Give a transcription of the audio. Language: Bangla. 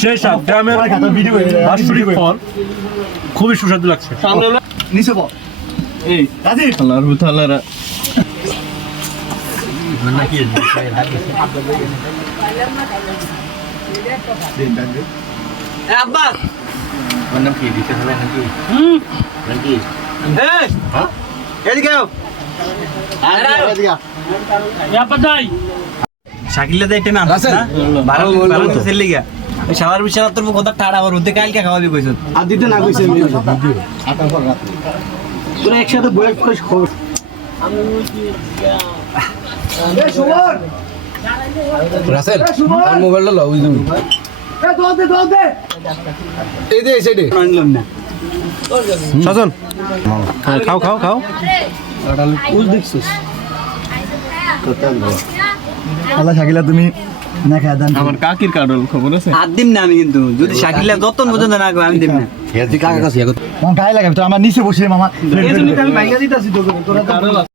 সেই সাত গ্রামের বাৎসরিক ফল খুবই সুস্বাদু লাগছে। নিচে বল এই রাজি আল্লাহর হুতালারা নাকি আব্বাস নাম কি দিতে হবে নাকি নাকি এই এদিকে আও শাকিলে দেইতে না না ভালো ভালো তো চলে গিয়া শালার বিশাল তোর কথা টাড়া আর ওতে কালকে খাওয়াবি কইছ আর দিতে না কইছে আমি আটা পর রাত তোরা একসাথে বয়ে কইছ খবর এ সুমন রাসেল আর মোবাইলটা লাও ওই তুমি এ দে এই দে সাইডে আনলাম না সাজন খাও খাও খাও কুল দেখছিস আল্লাহ শাকিলা তুমি না খায় দেন আমার কাকির কাডল খবর আছে আর দিম না আমি কিন্তু যদি শাকিলে যতন পর্যন্ত না কই আমি দিম না হেদি কাকা কাছে কোন খাই লাগাবি তো আমার নিচে বসে মামা আমি ভাইয়া দিতাছি তোকে তোরা